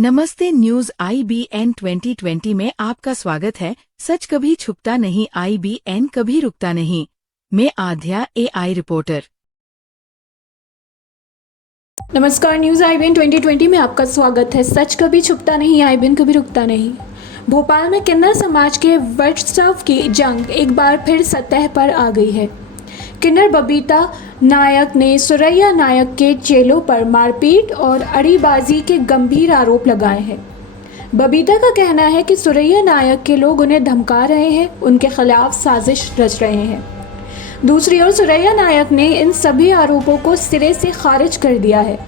नमस्ते news IBN 2020 में आपका स्वागत है। सच कभी छुपता नहीं, IBN कभी रुकता नहीं। मैं आध्या, AI रिपोर्टर। नमस्कार, न्यूज़ IBN 2020 में आपका स्वागत है। सच कभी छुपता नहीं, IBN कभी रुकता नहीं। भोपाल में किन्नर समाज के वर्चस्व की जंग एक बार फिर सतह पर आ गई है। किन्नर बबीता नायक ने सुरैया नायक के चेलों पर मारपीट और अड़ीबाजी के गंभीर आरोप लगाए हैं। बबीता का कहना है कि सुरैया नायक के लोग उन्हें धमका रहे हैं, उनके खिलाफ साजिश रच रहे हैं। दूसरी ओर सुरैया नायक ने इन सभी आरोपों को सिरे से खारिज कर दिया है।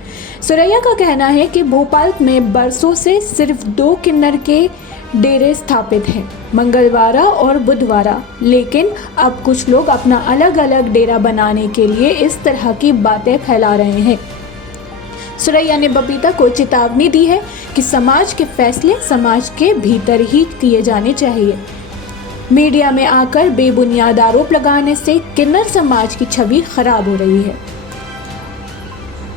सुरैया का कहना है कि भोपाल में बरसों से सिर्फ 2 किन्नर के डेरे स्थापित हैं, मंगलवारा और बुधवारा, लेकिन अब कुछ लोग अपना अलग अलग डेरा बनाने के लिए इस तरह की बातें फैला रहे हैं। सुरैया ने बबीता को चेतावनी दी है कि समाज के फैसले समाज के भीतर ही किए जाने चाहिए। मीडिया में आकर बेबुनियाद आरोप लगाने से किन्नर समाज की छवि खराब हो रही है।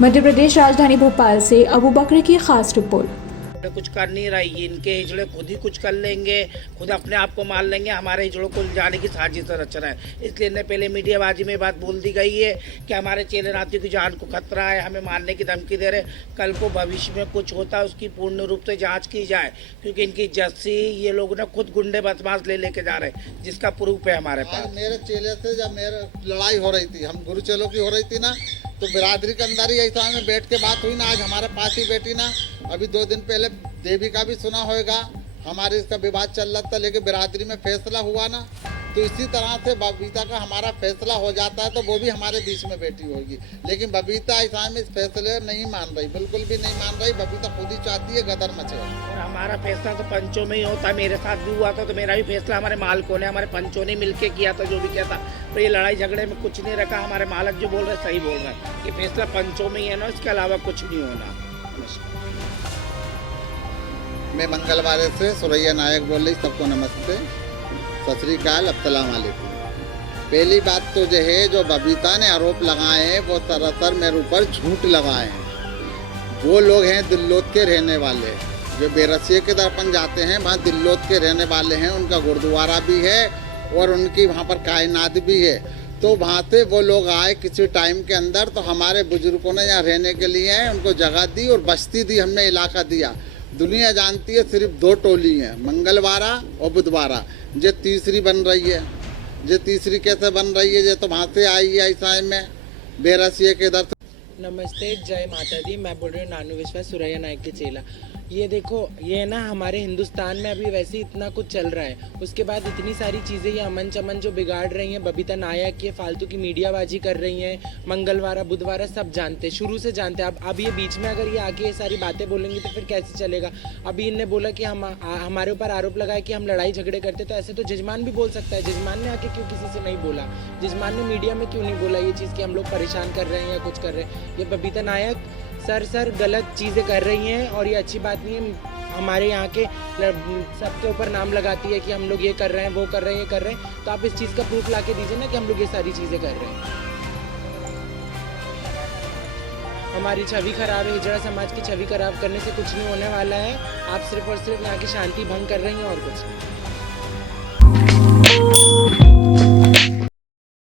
मध्य प्रदेश राजधानी भोपाल से अबू बकर की खास रिपोर्ट। कुछ कर नहीं रही, इनके हिजड़े खुद ही कुछ कर लेंगे, खुद अपने आप को मार लेंगे। हमारे हिजड़ों को जाने की साजिश रच रहा है। इसलिए इन्हें पहले मीडियाबाजी में बात बोल दी गई है कि हमारे चेले नातियों की जान को खतरा है, हमें मारने की धमकी दे रहे। कल को भविष्य में कुछ होता है उसकी पूर्ण रूप से जांच की जाए, क्योंकि इनकी जस्सी ये लोग ना खुद गुंडे बदमाश लेके जा रहे हैं, जिसका प्रूफ है हमारे पास। मेरे चेले से जब मेरे लड़ाई हो रही थी, हम गुरु चेलों की हो रही थी ना, तो बिरादरी के अंदर ही ऐसा में बैठ के बात हुई ना। आज हमारे पास ही बैठी ना, अभी 2 दिन पहले देवी का भी सुना होगा, हमारे इसका विवाद चल रहा था, लेकिन बिरादरी में फैसला हुआ ना। तो इसी तरह से बबीता का हमारा फैसला हो जाता है तो वो भी हमारे बीच में बैठी होगी, लेकिन बबीता ऐसा में इस फैसले नहीं मान रही, बिल्कुल भी नहीं मान रही। बबीता खुद ही चाहती है गदर मचे। और हमारा फैसला तो पंचों में ही होता है। मेरे साथ भी हुआ था तो मेरा भी फैसला हमारे मालिकों ने, हमारे पंचों ने मिलके किया था, जो भी किया था। तो ये लड़ाई झगड़े में कुछ नहीं रखा। हमारे मालिक जो बोल रहे सही बोल रहे हैं कि फैसला पंचों में ही है ना, इसके अलावा कुछ नहीं होना। मैं मंगलवार से सुरैया नायक बोल रही। सबको नमस्ते, सत श्री अकाल, अस्सलाम वालेकुम। पहली बात तो जो है, जो बबीता ने आरोप लगाए हैं वो सरासर मेरे ऊपर झूठ लगाए हैं। वो लोग हैं दिल्लोत के रहने वाले, जो बेरसिए के दर्पण जाते हैं वहाँ दिल्लोत के रहने वाले हैं। उनका गुरुद्वारा भी है और उनकी वहाँ पर कायनात भी है। तो वहाँ से वो लोग आए किसी टाइम के अंदर, तो हमारे बुजुर्गों ने यहाँ रहने के लिए उनको जगह दी और बस्ती दी, हमने इलाका दिया। दुनिया जानती है सिर्फ 2 टोली हैं, मंगलवारा और बुधवारा। ये तीसरी बन रही है। ये तीसरी कैसे बन रही है? ये तो वहाँ से आई है ईसाई में बेरसिए के दर। नमस्ते, जय माता दी। मैं बोल रही हूँ नानू विश्वास, सुरैया नायक के चेला। ये देखो, ये ना हमारे हिंदुस्तान में अभी वैसे इतना कुछ चल रहा है, उसके बाद इतनी सारी चीज़ें ये अमन चमन जो बिगाड़ रही हैं। बबीता नायक ये फालतू की मीडियाबाजी कर रही हैं। मंगलवारा बुधवारा सब जानते, शुरू से जानते। अब ये बीच में अगर ये आके ये सारी बातें बोलेंगी तो फिर कैसे चलेगा? अभी इनने बोला कि हमारे ऊपर आरोप लगाए कि हम लड़ाई झगड़े करते, तो ऐसे तो जजमान भी बोल सकता है। जजमान ने आके क्यों किसी से नहीं बोला? जजमान ने मीडिया में क्यों नहीं बोला ये चीज़ कि हम लोग परेशान कर रहे हैं या कुछ कर रहे हैं? ये बबीता नायक सर गलत चीज़ें कर रही हैं और ये अच्छी बात नहीं है। हमारे यहाँ के सबके ऊपर नाम लगाती है कि हम लोग ये कर रहे हैं, वो कर रहे हैं, ये कर रहे हैं। तो आप इस चीज़ का प्रूफ ला के दीजिए ना कि हम लोग ये सारी चीज़ें कर रहे हैं। हमारी छवि खराब है, हिजड़ा समाज की छवि खराब करने से कुछ नहीं होने वाला है। आप सिर्फ और सिर्फ यहाँ की शांति भंग कर रही हैं और कुछ नहीं।